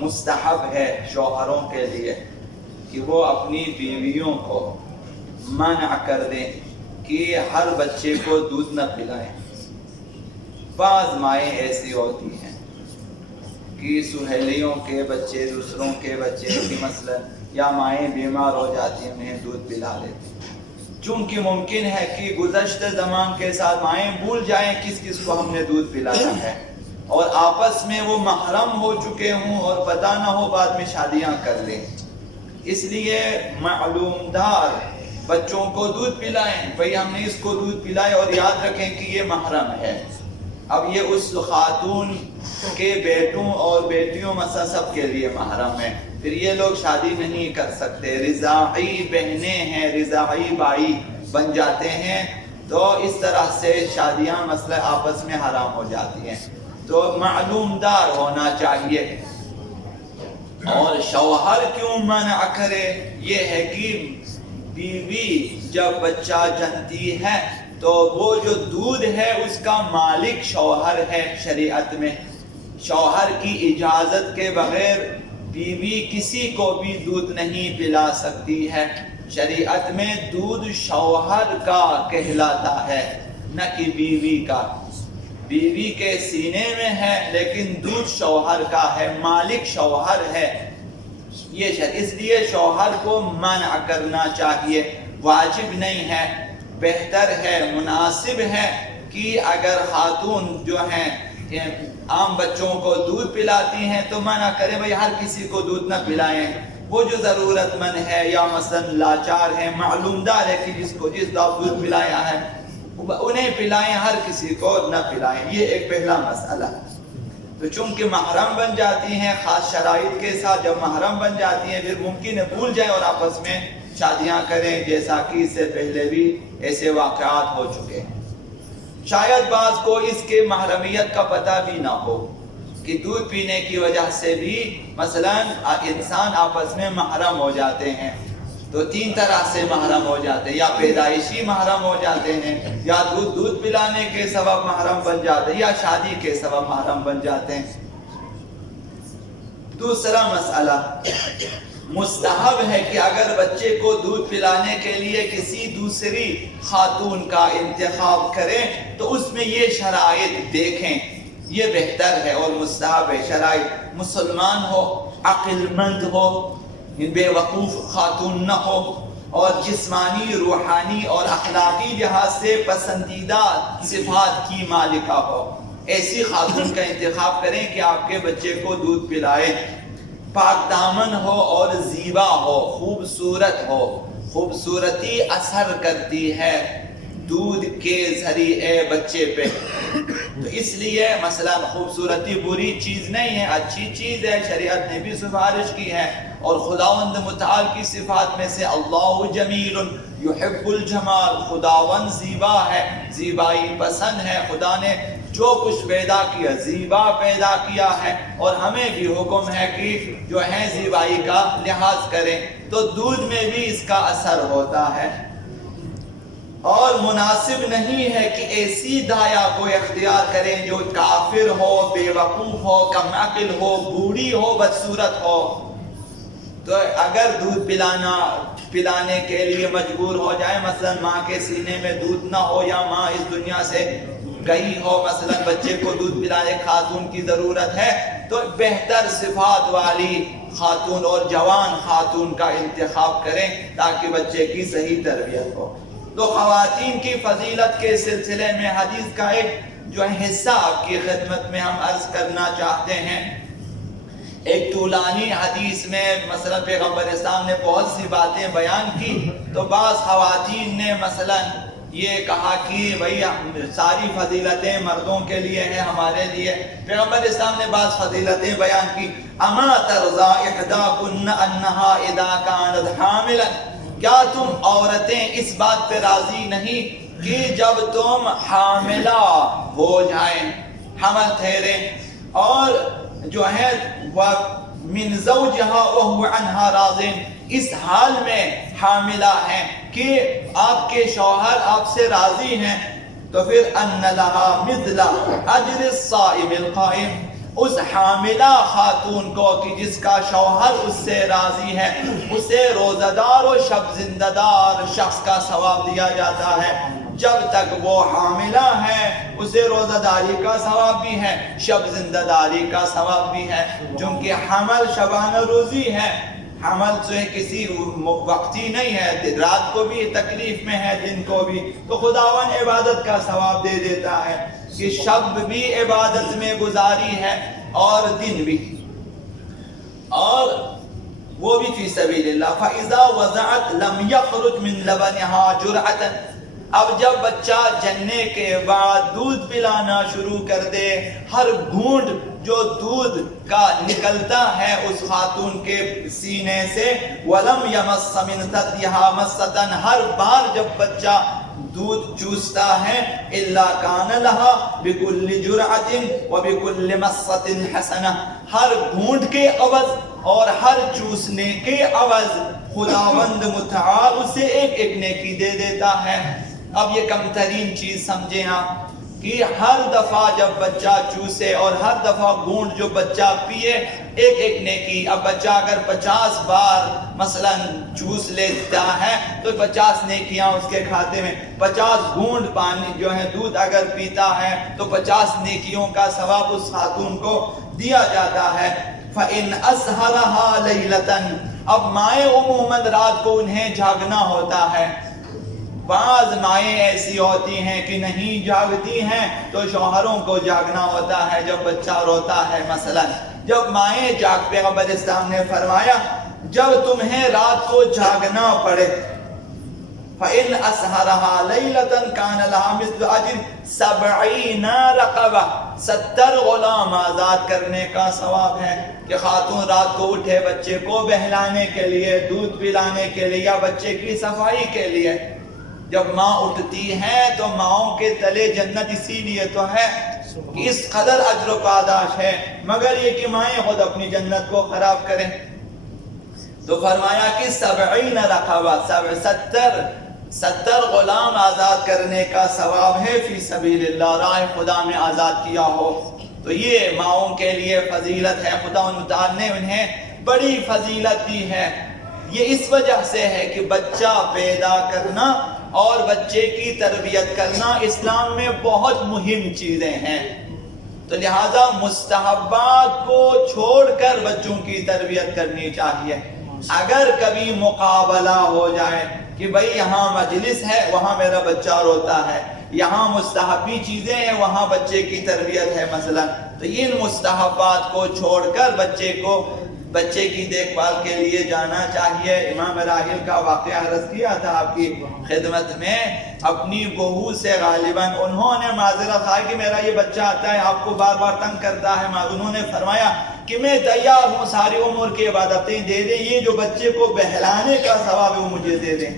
مستحب ہے شوہروں کے لیے کہ وہ اپنی بیویوں کو منع کر دیں کہ ہر بچے کو دودھ نہ پلائیں۔ بعض مائیں ایسی ہوتی ہیں کہ سہیلیوں کے بچے، دوسروں کے بچے کی مثلا یا مائیں بیمار ہو جاتی ہیں، انہیں دودھ پلا لیتی ہیں۔ چونکہ ممکن ہے کہ گزشتہ زمان کے ساتھ مائیں بھول جائیں کس کس کو ہم نے دودھ پلایا ہے، اور آپس میں وہ محرم ہو چکے ہوں اور پتہ نہ ہو، بعد میں شادیاں کر لیں۔ اس لیے معلوم دار بچوں کو دودھ پلائیں، بھئی ہم نے اس کو دودھ پلایا، اور یاد رکھیں کہ یہ محرم ہے۔ اب یہ اس خاتون کے بیٹوں اور بیٹیوں مثلا سب کے لیے محرم ہے، پھر یہ لوگ شادی نہیں کر سکتے۔ رضاعی بہنیں ہیں، رضاعی بھائی بن جاتے ہیں، تو اس طرح سے شادیاں مثلا آپس میں حرام ہو جاتی ہیں، تو معلوم دار ہونا چاہیے۔ اور شوہر کیوں منع کرے؟ یہ ہے کہ بیوی جب بچہ جنتی ہے تو وہ جو دودھ ہے اس کا مالک شوہر ہے۔ شریعت میں شوہر کی اجازت کے بغیر بیوی کسی کو بھی دودھ نہیں پلا سکتی ہے۔ شریعت میں دودھ شوہر کا کہلاتا ہے، نہ کہ بیوی کا۔ بیوی کے سینے میں ہے لیکن دودھ شوہر کا ہے، مالک شوہر ہے۔ یہ اس لیے شوہر کو منع کرنا چاہیے، واجب نہیں ہے، بہتر ہے، مناسب ہے کہ اگر خاتون جو ہیں عام بچوں کو دودھ پلاتی ہیں تو منع کریں، بھئی ہر کسی کو دودھ نہ پلائیں، وہ جو ضرورت مند ہے یا مثلا لاچار ہے، معلوم دار ہے کہ جس کو دودھ پلایا ہے انہیں پلائیں، ہر کسی کو نہ پلائیں۔ یہ ایک پہلا مسئلہ ہے۔ تو چونکہ محرم بن جاتی ہیں خاص شرائط کے ساتھ، جب محرم بن جاتی ہیں پھر ممکن ہے بھول جائیں اور آپس میں شادیاں کریں، جیسا کہ اس سے پہلے بھی ایسے واقعات ہو چکے ہیں۔ شاید بعض کو اس کے محرمیت کا پتہ بھی نہ ہو کہ دودھ پینے کی وجہ سے بھی مثلا انسان آپس میں محرم ہو جاتے ہیں۔ تو تین طرح سے محرم ہو جاتے ہیں، یا پیدائشی محرم ہو جاتے ہیں، یا دودھ پلانے کے سبب محرم بن جاتے ہیں، یا شادی کے سبب محرم بن جاتے ہیں۔ دوسرا مسئلہ، مستحب ہے کہ اگر بچے کو دودھ پلانے کے لیے کسی دوسری خاتون کا انتخاب کریں تو اس میں یہ شرائط دیکھیں، یہ بہتر ہے اور مستحب ہے۔ شرائط: مسلمان ہو، عقل مند ہو، بے وقوف خاتون نہ ہو، اور جسمانی، روحانی اور اخلاقی لحاظ سے پسندیدہ صفات کی مالکہ ہو۔ ایسی خاتون کا انتخاب کریں کہ آپ کے بچے کو دودھ پلائے، پاک دامن ہو اور زیبا ہو، خوبصورت ہو۔ خوبصورتی اثر کرتی ہے دودھ کے ذریعے بچے پہ، تو اس لیے مثلا خوبصورتی بری چیز نہیں ہے، اچھی چیز ہے، شریعت نے بھی سفارش کی ہے، اور خداوند متعال کی صفات میں سے اللہ جمیل یحب الجمال، خداوند زیبا ہے، زیبائی پسند ہے۔ خدا نے جو کچھ پیدا کیا زیبا پیدا کیا ہے، اور ہمیں بھی حکم ہے کہ جو ہے زیبائی کا لحاظ کریں، تو دودھ میں بھی اس کا اثر ہوتا ہے۔ اور مناسب نہیں ہے کہ ایسی دایا کو اختیار کریں جو کافر ہو، بے وقوف ہو، کم عقل ہو، بوڑھی ہو، بدصورت ہو۔ تو اگر دودھ پلانے کے لیے مجبور ہو جائے، مثلا ماں کے سینے میں دودھ نہ ہو یا ماں اس دنیا سے گئی ہو، مثلا بچے کو دودھ پلانے خاتون کی ضرورت ہے، تو بہتر صفات والی خاتون اور جوان خاتون کا انتخاب کریں تاکہ بچے کی صحیح تربیت ہو۔ تو خواتین کی فضیلت کے سلسلے میں حدیث کا ایک جو حصہ آپ کی خدمت میں ہم عرض کرنا چاہتے ہیں۔ ایک طولانی حدیث میں مثلا پیغمبر اسلام نے بہت سی باتیں بیان کی، تو بعض خواتین نے مثلا یہ کہا کہ بھئی ساری فضیلتیں مردوں کے لیے ہیں، ہمارے لیے۔ پیغمبر اسلام نے بعض فضیلتیں بیان کی۔ اما ترضی احداکن انہا اذا کانت حاملا، کیا تم عورتیں اس بات پہ راضی نہیں کہ جب تم حاملہ ہو جائیں، حمل ٹھہریں، اور جو ہے من زوجہا وہو عنہا راضٍ، اس حال میں حاملہ ہیں کہ آپ کے شوہر آپ سے راضی ہیں، تو پھر ان لہا مثل اجر الصائم القائم، اس حاملہ خاتون کو کہ جس کا شوہر اس سے راضی ہے، اسے روزہ دار و شب زندہ دار شخص کا ثواب دیا جاتا ہے۔ جب تک وہ حاملہ ہے اسے روزہ داری کا ثواب بھی ہے، شب زندہ داری کا ثواب بھی ہے، چونکہ حمل شبانہ روزی ہے، حمل جو ہے کسی وقتی نہیں ہے، رات کو بھی تکلیف میں ہے، دن کو بھی، تو خداوند عبادت کا ثواب دے دیتا ہے کہ شب بھی عبادت میں گزاری ہے اور دن بھی، اور وہ بھی فی سبیل اللہ۔ فَإِذَا وَضَعَتْ لَمْ يَخْرُجْ مِنْ لَبَنِهَا جُرْعَةً، اب جب بچہ جننے کے بعد دودھ پلانا شروع کر دے، ہر گھونٹ جو دودھ کا نکلتا ہے اس خاتون کے سینے سے، وَلَمْ يَمَسَّ مِنْ ثَدْيِهَا مَسَّةً، ہر بار جب بچہ دودھ چوستا ہے، إِلَّا كَانَ لَهَا بِكُلِّ جُرْعَةٍ وَبِكُلِّ مَسَّةٍ حَسَنَةٍ، ہر گھونٹ کے عوض اور ہر چوسنے کے عوض خداوند متعال اسے ایک ایک نیکی دے دیتا ہے۔ اب یہ کم ترین چیز سمجھیں آپ کہ ہر دفعہ جب بچہ چوسے اور ہر دفعہ گھونٹ جو بچہ پیے ایک ایک نیکی۔ اب بچہ اگر 50 بار مثلا چوس لیتا ہے تو 50 نیکیاں اس کے کھاتے میں، 50 گھونٹ پانی جو ہے دودھ اگر پیتا ہے تو 50 نیکیوں کا ثواب اس خاتون کو دیا جاتا ہے۔ فَإِنْ أَسْهَرَهَا لَيْلَةً، اب مائیں عموماً رات کو انہیں جاگنا ہوتا ہے، بعض مائیں ایسی ہوتی ہیں کہ نہیں جاگتی ہیں تو شوہروں کو جاگنا ہوتا ہے جب بچہ روتا ہے۔ مثلا جب مائیں جاگ، پیغمبر اسلام نے فرمایا جب تمہیں رات کو جاگنا پڑے، فَإِنْ أَسْهَرَهَا لَيْلَةً كَانَ لَهَا مِثْلُ أَجْرِ 70 رَقَبَةٍ، 70 غلام آزاد کرنے کا ثواب ہے کہ خاتون رات کو اٹھے بچے کو بہلانے کے لیے، دودھ پلانے کے لیے یا بچے کی صفائی کے لیے۔ جب ماں اٹھتی ہے تو ماؤں کے تلے جنت اسی لیے تو ہے کہ اس قدر اجر و پاداش ہے، مگر یہ کہ مائیں خود اپنی جنت کو خراب کریں۔ تو فرمایا کہ 70 رقبہ، 70 غلام آزاد کرنے کا ثواب ہے فی سبیل اللہ، راہ خدا میں آزاد کیا ہو تو یہ ماؤں کے لیے فضیلت ہے، خدا متعال نے انہیں بڑی فضیلت دی ہے۔ یہ اس وجہ سے ہے کہ بچہ پیدا کرنا اور بچے کی تربیت کرنا اسلام میں بہت مہم چیزیں ہیں، تو لہذا مستحبات کو چھوڑ کر بچوں کی تربیت کرنی چاہیے۔ اگر کبھی مقابلہ ہو جائے کہ بھئی یہاں مجلس ہے وہاں میرا بچہ روتا ہے، یہاں مستحبی چیزیں ہیں وہاں بچے کی تربیت ہے مثلا، تو ان مستحبات کو چھوڑ کر بچے کی دیکھ بھال کے لیے جانا چاہیے۔ امام راحل کا واقعہ عرض کیا تھا آپ کی خدمت میں، اپنی بہو سے غالباً انہوں نے معذرت خواہی کہ میرا یہ بچہ آتا ہے آپ کو بار بار تنگ کرتا ہے، انہوں نے فرمایا کہ میں تیار ہوں ساری عمر کی عبادتیں دے دیں، یہ جو بچے کو بہلانے کا ثواب ہے وہ مجھے دے دیں۔